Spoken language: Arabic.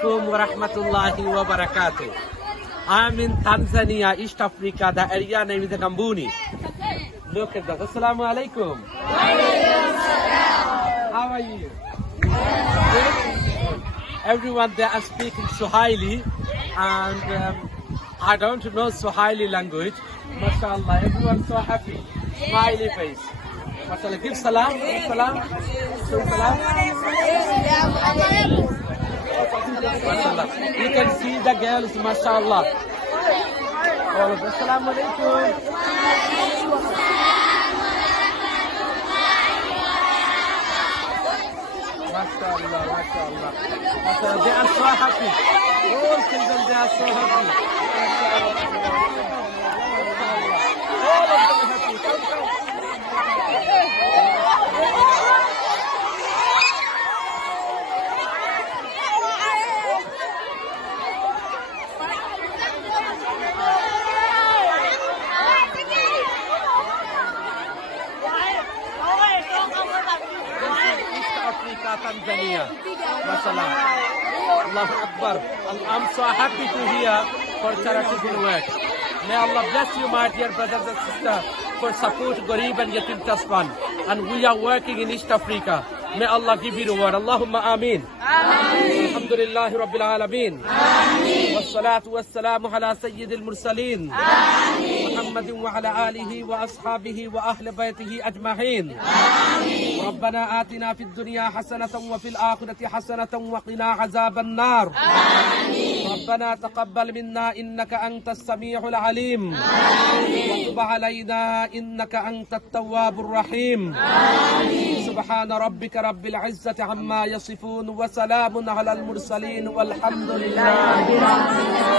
alaikum wa rahmatullahi wa barakatuh. I'm in Tanzania, East Africa. The area name is Gambuni. Look at that. Assalamu alaikum. How are you? Good? Everyone there are speaking Swahili and um, I don't know Swahili language. MashaAllah, everyone so happy. Smiley face. MashaAllah. Give salam. Give salam. Give salam. لكل سيدة جالس ما شاء الله. السلام عليكم. ما شاء الله ما شاء الله. ما شاء الله. دي أصواحكي قول كل دي أصواحكي ما شاء الله Africa, Tanzania. Mashallah. Allahu Akbar. I'm so happy to hear for charitable work. May Allah bless you, my dear brothers and sisters, for support Garib and Yatim Trust. And we are working in East Africa. May Allah give you reward. Allahumma ameen. الحمد لله رب العالمين. والصلاة والسلام على سيد المرسلين. محمد وعلى آله وأصحابه وأهل بيته أجمعين. ربنا آتنا في الدنيا حسنة وفي الآخرة حسنة وقنا عذاب النار. ربنا تقبل منا إنك أنت السميع العليم. وتب علينا إنك أنت التواب الرحيم. سبحان ربك رب العزة عما يصفون وسلام على المرسلين والحمد لله رب العالمين.